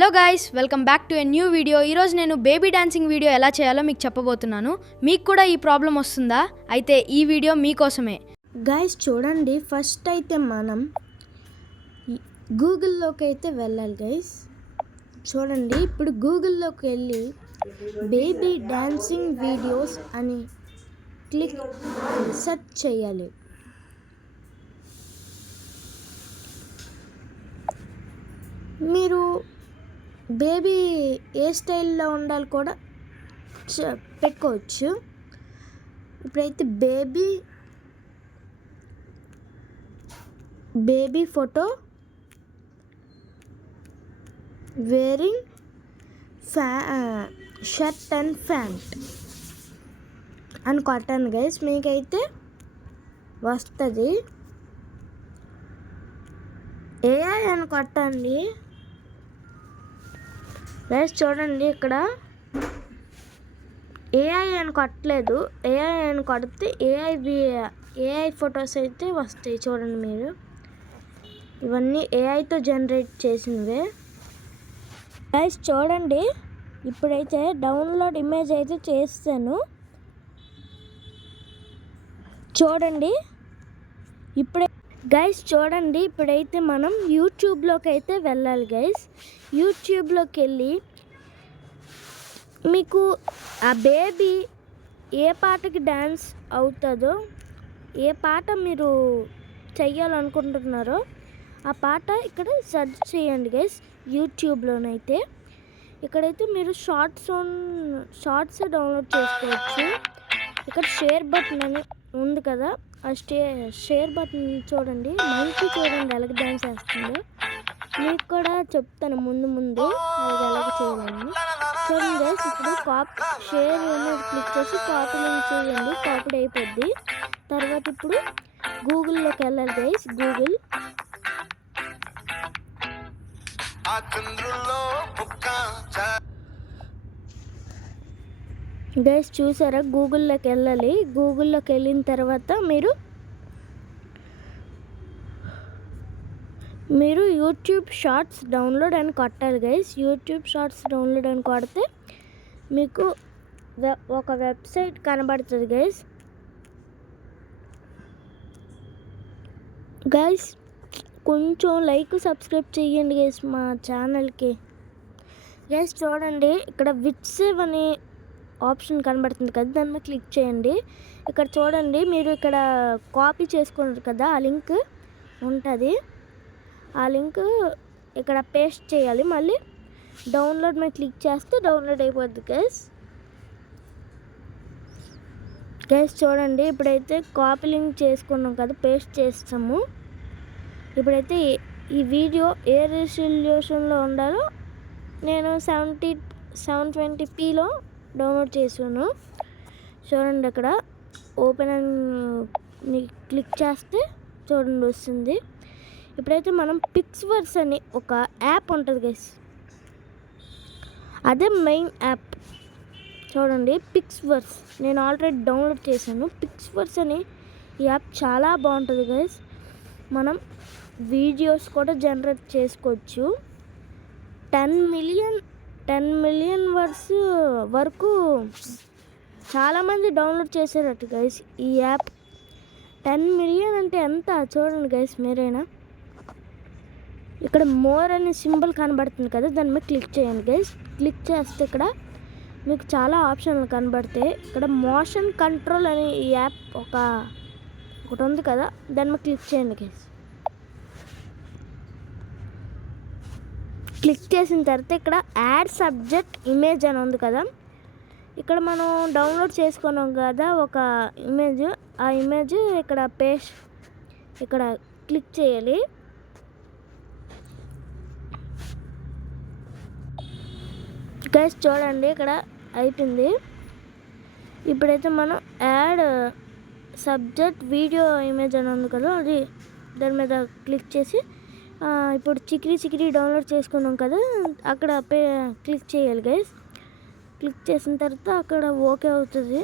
Hello guys, welcome back to a new video. ఈరోజు నేను baby dancing video ఎలా చేయాలో మీకు చెప్పబోతున్నాను. మీకు కూడా ఈ ప్రాబ్లం వస్తుందా? అయితే ఈ వీడియో మీకోసమే. గైస్ చూడండి, ఫస్ట్ అయితే మనం గూగుల్లోకి అయితే వెళ్ళాలి గైస్. చూడండి, ఇప్పుడు గూగుల్లోకి వెళ్ళి బేబీ డాన్సింగ్ వీడియోస్ అని సెర్చ్ చేయాలి. మీరు బేబీ ఏ స్టైల్లో ఉండాలి కూడా పెట్టుకోవచ్చు. ఇప్పుడైతే baby photo wearing shirt and pant అని కొట్టాను గైస్, మీకైతే వస్తుంది. ఏఐ అని కొట్టండి గైస్. చూడండి, ఇక్కడ ఏఐ అని కొట్టలేదు, ఏఐ అని కొడితే ఏఐ ఫొటోస్ అయితే వస్తాయి. చూడండి, మీరు ఇవన్నీ ఏఐతో జనరేట్ చేసినవే గైస్. చూడండి, ఇప్పుడైతే డౌన్లోడ్ ఇమేజ్ అయితే చేస్తాను. చూడండి చూడండి, ఇప్పుడైతే మనం యూట్యూబ్లోకి అయితే వెళ్ళాలి గైస్. యూట్యూబ్లోకి వెళ్ళి మీకు ఆ బేబీ ఏ పాటకి డ్యాన్స్ అవుతుందో, ఏ పాట మీరు చెయ్యాలనుకుంటున్నారో ఆ పాట ఇక్కడ సెర్చ్ చేయండి గైస్. యూట్యూబ్లోనైతే ఇక్కడైతే మీరు షార్ట్స్ డౌన్లోడ్ చేసుకోవచ్చు. ఇక్కడ షేర్ బటన్ అని ఉంది కదా, ఆ షేర్ బటన్ చూడండి. మంచి చూడండి ఎలాగ డ్యాన్స్ వేస్తుందో. మీకు కూడా చెప్తాను ముందు అది ఎలాగ చేయాలని. చూడండి గైస్, ఇప్పుడు షేర్ అనేది క్లిక్ చేసి కాపీ చేయండి. కాపీ అయిపోద్ది. తర్వాత ఇప్పుడు గూగుల్లోకి వెళ్ళాలి గైస్. గైస్ చూసారా, గూగుల్లోకి వెళ్ళాలి. గూగుల్లోకి వెళ్ళిన తర్వాత మీరు యూట్యూబ్ షార్ట్స్ డౌన్లోడ్ అని కొట్టాలి గైస్. యూట్యూబ్ షార్ట్స్ డౌన్లోడ్ అని కొడితే మీకు ఒక వెబ్సైట్ కనబడుతుంది గైస్. కొంచెం లైక్ సబ్స్క్రైబ్ చేయండి గైస్ మా ఛానల్కి. గైస్ చూడండి, ఇక్కడ విట్సేవ్ అని ఆప్షన్ కనబడుతుంది కదా, దాని మీద క్లిక్ చేయండి. ఇక్కడ చూడండి, మీరు ఇక్కడ కాపీ చేసుకున్నారు కదా, ఆ లింక్ ఉంటుంది. ఆ లింక్ ఇక్కడ పేస్ట్ చేయాలి. మళ్ళీ డౌన్లోడ్ మీద క్లిక్ చేస్తే డౌన్లోడ్ అయిపోద్ది గైస్. చూడండి, ఇప్పుడైతే కాపీ లింక్ చేసుకున్నాం కదా, పేస్ట్ చేస్తాము. ఇప్పుడైతే ఈ వీడియో ఏ రెజల్యూషన్లో ఉండాలో నేను 720pలో డౌన్లోడ్ చేసాను. చూడండి, అక్కడ ఓపెన్ అని క్లిక్ చేస్తే చూడండి వస్తుంది. ఇప్పుడైతే మనం పిక్స్వర్స్ అని ఒక యాప్ ఉంటుంది గైస్, అదే మెయిన్ యాప్. చూడండి, పిక్స్వర్స్ నేను ఆల్రెడీ డౌన్లోడ్ చేశాను. పిక్స్వర్స్ అని ఈ యాప్ చాలా బాగుంటుంది గైస్. మనం వీడియోస్ కూడా జనరేట్ చేసుకోవచ్చు. 10 మిలియన్ వర్డ్స్ వరకు చాలామంది డౌన్లోడ్ చేశారట గైస్ ఈ యాప్. 10 మిలియన్ అంటే ఎంత చూడండి గైస్ మీరైనా. ఇక్కడ మోర్ అనే సింబల్ కనబడుతుంది కదా, దాని మీద క్లిక్ చేయండి గైస్. క్లిక్ చేస్తే ఇక్కడ మీకు చాలా ఆప్షన్లు కనబడతాయి. ఇక్కడ మోషన్ కంట్రోల్ అనే ఈ యాప్ ఒకటి ఉంది కదా, దాని మీద క్లిక్ చేయండి గైస్. క్లిక్ చేసిన తర్వాత ఇక్కడ యాడ్ సబ్జెక్ట్ ఇమేజ్ అని ఉంది కదా, ఇక్కడ మనం డౌన్లోడ్ చేసుకున్నాం కదా ఒక ఇమేజ్, ఆ ఇమేజ్ ఇక్కడ క్లిక్ చేయాలి. గైస్ చూడండి, ఇక్కడ అయిపోయింది. ఇప్పుడైతే మనం యాడ్ సబ్జెక్ట్ వీడియో ఇమేజ్ అని ఉంది కదా, అది దాని మీద క్లిక్ చేసి ఇప్పుడు చిక్రీ డౌన్లోడ్ చేసుకున్నాం కదా, అక్కడ క్లిక్ చేయాలి గైస్. క్లిక్ చేసిన తర్వాత అక్కడ ఓకే అవుతుంది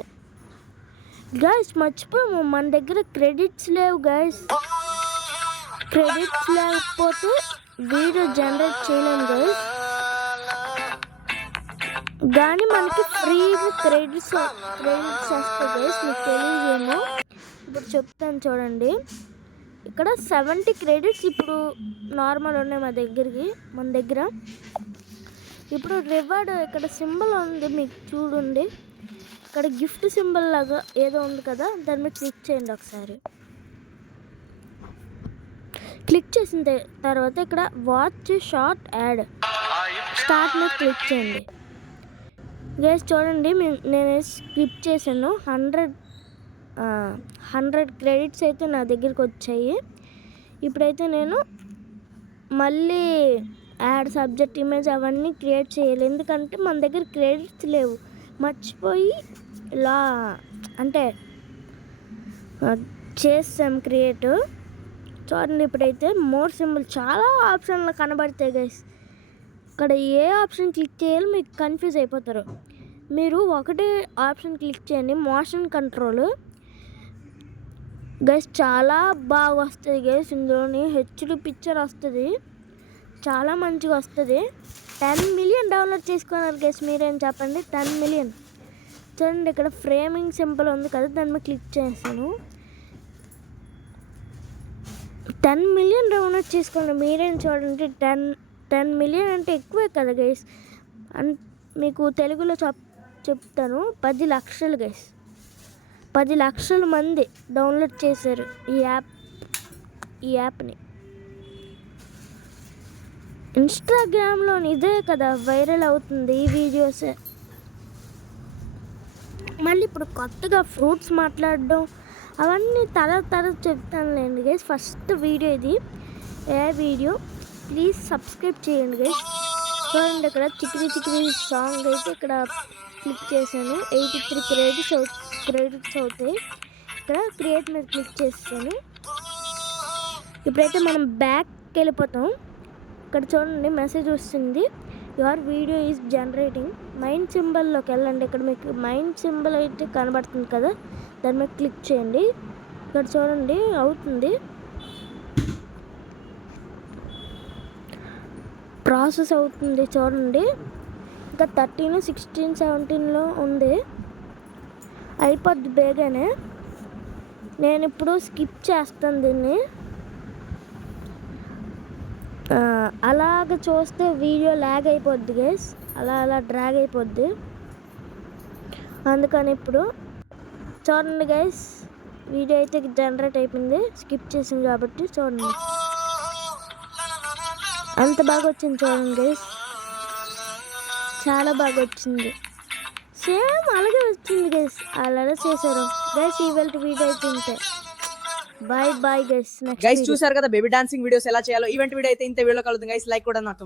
గైస్. మర్చిపోయాము, మన దగ్గర క్రెడిట్స్ లేవు గైస్. క్రెడిట్స్ లేకపోతే వీడియో జనరేట్ చేయలేము గైస్. కానీ మనకి ఫ్రీ క్రెడిట్స్ వస్తాయి గైస్, మీకు తెలియదేమో. ఇప్పుడు చెప్తాను చూడండి. ఇక్కడ 70 క్రెడిట్స్ ఇప్పుడు నార్మల్ ఉన్నాయి మన దగ్గర. ఇప్పుడు రివార్డ్ ఇక్కడ సింబల్ ఉంది, మీకు చూడండి. ఇక్కడ గిఫ్ట్ సింబల్ లాగా ఏదో ఉంది కదా, దాని మీద క్లిక్ చేయండి ఒకసారి. క్లిక్ చేసిన తర్వాత ఇక్కడ వాచ్ షార్ట్ యాడ్ స్టార్ట్ మీద క్లిక్ చేయండి. గైస్ చూడండి, నేను స్కిప్ చేశాను. 100 క్రెడిట్స్ అయితే నా దగ్గరికి వచ్చాయి. ఇప్పుడైతే నేను మళ్ళీ యాడ్ సబ్జెక్ట్ ఇమేజ్ అవన్నీ క్రియేట్ చేయాలి, ఎందుకంటే మన దగ్గర క్రెడిట్స్ లేవు. మర్చిపోయి ఇలా అంటే చేస్తాం క్రియేట్. చూడండి, ఇప్పుడైతే మోర్ సింబల్ చాలా ఆప్షన్లు కనబడతాయి గైస్. ఇక్కడ ఏ ఆప్షన్ క్లిక్ చేయాలో మీకు కన్ఫ్యూజ్ అయిపోతారు. మీరు ఒకటే ఆప్షన్ క్లిక్ చేయండి, మోషన్ కంట్రోల్ గైస్. చాలా బాగా వస్తుంది గైస్, ఇందులోని హెచ్డి పిక్చర్ వస్తుంది, చాలా మంచిగా వస్తుంది. 10 మిలియన్ డౌన్లోడ్ చేసుకున్నారు గైస్, మీరేం చెప్పండి. 10 మిలియన్. చూడండి, ఇక్కడ ఫ్రేమింగ్ సింపుల్ ఉంది కదా, దాని మీద క్లిక్ చేస్తాను. 10 మిలియన్ డౌన్లోడ్ చేసుకోండి, మీరేం చూడండి. 10 మిలియన్ అంటే ఎక్కువే కదా గైస్. మీకు తెలుగులో చెప్తాను, 10 లక్షలు గైస్. 10 లక్షల మంది డౌన్లోడ్ చేశారు ఈ యాప్ని. ఇన్స్టాగ్రామ్లో ఇదే కదా వైరల్ అవుతుంది ఈ వీడియోస్. మళ్ళీ ఇప్పుడు కొత్తగా ఫ్రూట్స్ మాట్లాడడం అవన్నీ తర్వాత చెప్తానులేండి గైస్. ఫస్ట్ వీడియో ఇది, వీడియో ప్లీజ్ సబ్స్క్రైబ్ చేయండి గైస్. చూడండి, ఇక్కడ చిక్రీ సాంగ్ అయితే ఇక్కడ క్లిక్ చేశాను. 83 క్రెడిట్స్ అవుతాయి. ఇక్కడ క్రియేట్ మీద క్లిక్ చేస్తాను. ఇప్పుడైతే మనం బ్యాక్కి వెళ్ళిపోతాం. ఇక్కడ చూడండి, మెసేజ్ వస్తుంది, your video is generating. Mind సింబల్లోకి వెళ్ళండి. ఇక్కడ మీకు మైండ్ సింబల్ అయితే కనబడుతుంది కదా, దాని మీద క్లిక్ చేయండి. ఇక్కడ చూడండి అవుతుంది, ప్రాసెస్ అవుతుంది. చూడండి, ఇంకా 13, 16, 17లో ఉంది, అయిపోద్ది బేగానే. నేను ఇప్పుడు స్కిప్ చేస్తాను దీన్ని. అలాగ చూస్తే వీడియో ల్యాగ్ అయిపోద్ది గైస్, అలా డ్రాగ్ అయిపోద్ది. అందుకని ఇప్పుడు చూడండి గైస్, వీడియో అయితే జనరేట్ అయిపోయింది, స్కిప్ చేసింది కాబట్టి. చూడండి అంత బాగా వచ్చింది. చూడండి గైస్, చాలా బాగా వచ్చింది. సేమ్ అలాగే వచ్చింది గైస్, అలా చేశారు గైస్. ఈవెల్ట్ వీడియో అయితే ఇంతే. Bye guys. గైస్ చూసారు కదా బేబీ డాన్సింగ్ వీడియోస్ ఎలా చేయాలో. ఈవెంట్ వీడియో అయితే ఇంత వీడియో కలుగుతుంది గైస్. లైక్ కూడా నాతో